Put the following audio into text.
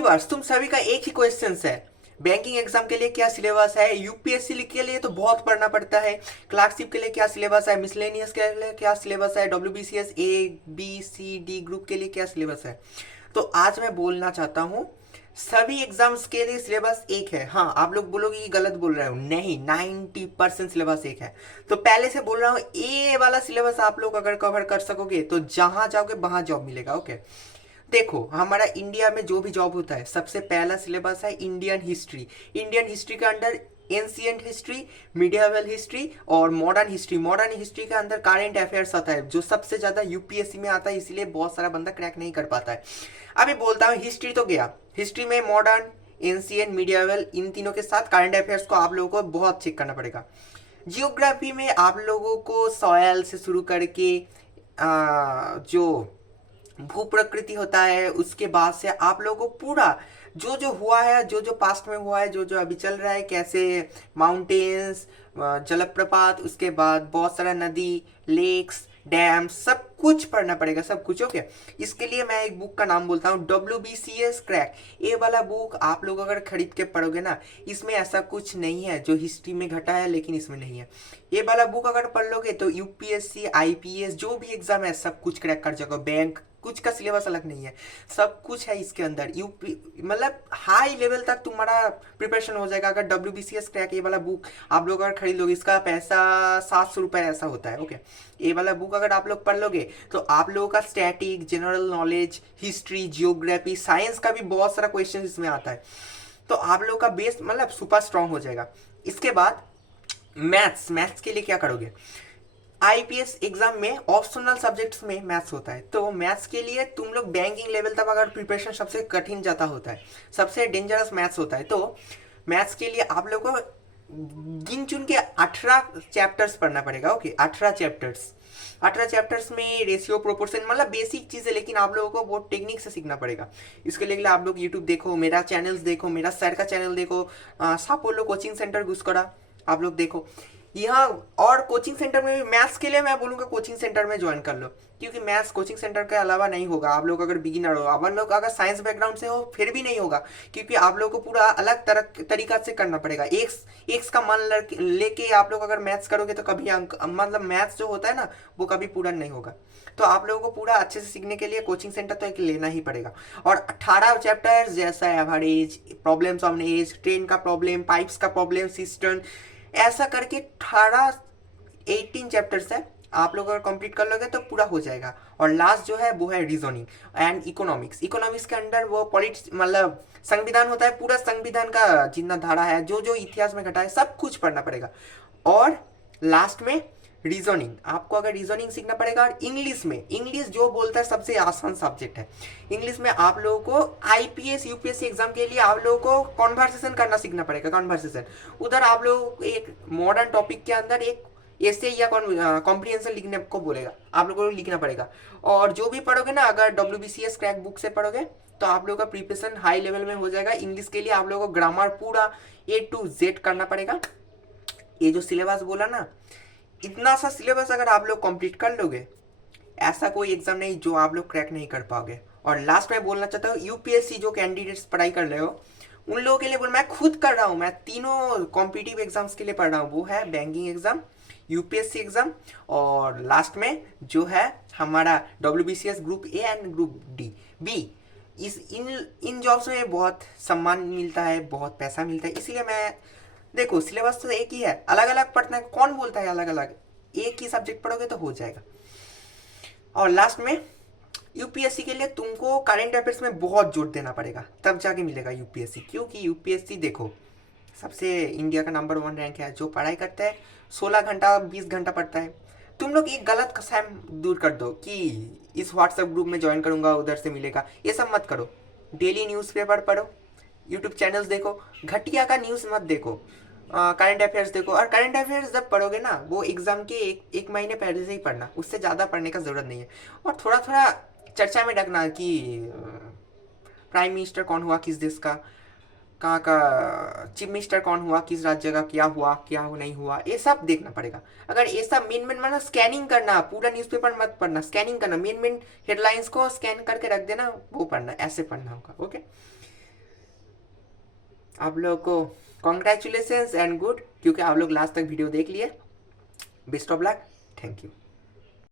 Viewers, तुम सभी का एक ही क्वेश्चन है। बैंकिंग एग्जाम के लिए क्या सिलेबस है, यूपीएससी के लिए तो बहुत पढ़ना पड़ता है, क्लार्कशिप के लिए क्या सिलेबस है, मिसलेनियस के लिए क्या सिलेबस है, WBCS A B C D group के लिए क्या सिलेबस है। तो आज मैं बोलना चाहता हूँ सभी एग्जाम्स के लिए सिलेबस एक है। हाँ, आप लोग बोलोगे कि गलत बोल रहे हो, नहीं, 90% सिलेबस एक है। तो पहले से बोल रहा हूँ, ए वाला सिलेबस आप लोग अगर कवर कर सकोगे तो जहां जाओगे वहां जॉब मिलेगा। ओके, देखो हमारा इंडिया में जो भी जॉब होता है सबसे पहला सिलेबस है इंडियन हिस्ट्री। इंडियन हिस्ट्री के अंदर एंशियंट हिस्ट्री, मिडियवल हिस्ट्री और मॉडर्न हिस्ट्री। मॉडर्न हिस्ट्री के अंदर करंट अफेयर्स आता है जो सबसे ज्यादा यूपीएससी में आता है, इसीलिए बहुत सारा बंदा क्रैक नहीं कर पाता है। अभी बोलता हूँ, हिस्ट्री तो गया, हिस्ट्री में मॉडर्न, एंशियंट, मिडियवल, इन तीनों के साथ करंट अफेयर्स को आप लोगों को बहुत चेक करना पड़ेगा। जियोग्राफी में आप लोगों को सॉयल से शुरू करके जो भू प्रकृति होता है उसके बाद से आप लोगों को पूरा जो जो हुआ है, जो जो पास्ट में हुआ है, जो जो अभी चल रहा है, कैसे माउंटेन्स, जलप्रपात, उसके बाद बहुत सारा नदी, लेक्स, डैम, सब कुछ पढ़ना पड़ेगा, सब कुछ। ओके, इसके लिए मैं एक बुक का नाम बोलता हूँ, WBCS क्रैक। ये वाला बुक आप लोग अगर खरीद के पढ़ोगे ना, इसमें ऐसा कुछ नहीं है जो हिस्ट्री में घटा है लेकिन इसमें नहीं है। ये वाला बुक अगर पढ़ लोगे तो यूपीएससी, आईपीएस जो भी एग्जाम है सब कुछ क्रैक कर जाओगे। बैंक कुछ का सिलेबस अलग नहीं है, सब कुछ है इसके अंदर। यूपी मतलब हाई लेवल तक तुम्हारा प्रिपरेशन हो जाएगा अगर WBCS क्रैक ये वाला बुक आप लोग अगर खरीद लोगे। इसका पैसा 700 रुपये ऐसा होता है। ओके, ये वाला बुक अगर आप लोग पढ़ लोगे तो आप लोगों का static, general knowledge, history, geography, science का भी बहुत सारा क्वेश्चन इसमें आता है, तो आप लोगों का बेस मतलब सुपर स्ट्रांग हो जाएगा। इसके बाद मैथ्स, मैथ्स के लिए क्या करोगे, आईपीएस एग्जाम में ऑप्शनल सब्जेक्ट्स में मैथ्स होता है, तो मैथ्स के लिए तुम लोग बैंकिंग लेवल तक अगर प्रिपरेशन सबसे कठिन जाता होता है, सबसे डेंजरस मैथ्स होता है, तो मैथ्स के लिए आप लोगों को गिन चुन के 18 चैप्टर्स पढ़ना पड़ेगा। ओके, 18 चैप्टर्स, 18 चैप्टर्स में रेशियो, प्रोपोर्शन, मतलब बेसिक चीज़ है, लेकिन आप लोगों को बहुत टेक्निक से सीखना पड़ेगा। इसके लिए आप लोग यूट्यूब देखो, मेरा चैनल्स देखो, मेरा सर का चैनल देखो, सापोलो कोचिंग सेंटर घुस करा आप लोग देखो यहाँ। और कोचिंग सेंटर में भी मैथ्स के लिए मैं बोलूँगा कोचिंग सेंटर में ज्वाइन कर लो, क्योंकि मैथ्स कोचिंग सेंटर के अलावा नहीं होगा। आप लोग अगर बिगिनर हो, आप लोग अगर साइंस बैकग्राउंड से हो फिर भी नहीं होगा, क्योंकि आप लोग को पूरा अलग तरह तरीका से करना पड़ेगा। एक्स एक्स का मान लेके आप लोग अगर मैथ्स करोगे तो कभी अंक मतलब मैथ्स जो होता है ना वो कभी पूरा नहीं होगा। तो आप लोगों को पूरा अच्छे से सीखने के लिए कोचिंग सेंटर तो एक लेना ही पड़ेगा। और 18 चैप्टर्स जैसा average, problems of age, train का प्रॉब्लम, पाइप्स का प्रॉब्लम, सिस्टम, ऐसा करके 18 चैप्टर्स है। आप लोग अगर कंप्लीट कर लोगे तो पूरा हो जाएगा। और लास्ट जो है वो है रीजनिंग एंड इकोनॉमिक्स। इकोनॉमिक्स के अंदर वो पॉलिटिक्स मतलब संविधान होता है, पूरा संविधान का जितना धारा है, जो जो इतिहास में घटा है, सब कुछ पढ़ना पड़ेगा। और लास्ट में रीजनिंग, आपको अगर रीजनिंग सीखना पड़ेगा। और इंग्लिश में, इंग्लिश जो बोलता है सबसे आसान सब्जेक्ट है। इंग्लिश में आप लोगों को आईपीएस यूपीएससी एग्जाम के लिए आप लोगों को कॉन्वर्सेशन करना सीखना पड़ेगा। कॉन्वर्सेशन उधर आप लोगों को एक मॉडर्न टॉपिक के अंदर एक ऐसे या कॉम्प्रिहेंशन लिखने को बोलेगा, आप लोगों को लिखना पड़ेगा। और जो भी पढ़ोगे ना, अगर WBCS क्रैक बुक से पढ़ोगे तो आप लोगों का प्रिपरेशन हाई लेवल में हो जाएगा। इंग्लिश के लिए आप लोगों को ग्रामर पूरा A to Z करना पड़ेगा। ये जो सिलेबस बोला ना, इतना सा सिलेबस अगर आप लोग कंप्लीट कर लोगे, ऐसा कोई एग्जाम नहीं जो आप लोग क्रैक नहीं कर पाओगे। और लास्ट में बोलना चाहता हूँ, यूपीएससी जो कैंडिडेट्स पढ़ाई कर रहे हो उन लोगों के लिए बोल, मैं खुद कर रहा हूँ, मैं तीनों कॉम्पिटिटिव एग्जाम्स के लिए पढ़ रहा हूँ। वो है बैंकिंग एग्जाम, यूपीएससी एग्जाम, और लास्ट में जो है हमारा WBCS group A and group B। इस इन जॉब्स में बहुत सम्मान मिलता है, बहुत पैसा मिलता है, इसीलिए मैं, देखो सिलेबस तो एक ही है, अलग अलग पढ़ना है, कौन बोलता है अलग अलग, एक ही सब्जेक्ट पढ़ोगे तो हो जाएगा। और लास्ट में यूपीएससी के लिए तुमको करंट अफेयर्स में बहुत जोर देना पड़ेगा, तब जाके मिलेगा यूपीएससी। क्योंकि यूपीएससी देखो सबसे इंडिया का नंबर 1 रैंक है। जो पढ़ाई करता है 16 घंटा 20 घंटा पढ़ता है। तुम लोग एक गलत कसम दूर कर दो कि इस व्हाट्सएप ग्रुप में ज्वाइन करूंगा उधर से मिलेगा, ये सब मत करो। डेली न्यूज़पेपर पढ़ो, यूट्यूब चैनल्स देखो, घटिया का न्यूज़ मत देखो, करंट अफेयर्स देखो। और करंट अफेयर्स जब पढ़ोगे ना, वो एग्जाम के एक महीने पहले से ही पढ़ना, उससे ज़्यादा पढ़ने का ज़रूरत नहीं है। और थोड़ा थोड़ा चर्चा में रखना कि प्राइम मिनिस्टर कौन हुआ किस देश का, कहाँ का चीफ मिनिस्टर कौन हुआ किस राज्य का, क्या हुआ क्या नहीं हुआ, ये सब देखना पड़ेगा। अगर ये सब मेन मेन मतलब स्कैनिंग करना, पूरा न्यूज़पेपर मत पढ़ना, स्कैनिंग करना, मेन मेन हेडलाइंस को स्कैन करके रख देना, वो पढ़ना, ऐसे पढ़ना होगा। ओके, आप लोगों को कॉन्ग्रेचुलेसन्स एंड गुड, क्योंकि आप लोग लास्ट तक वीडियो देख लिए। Best of luck, thank you.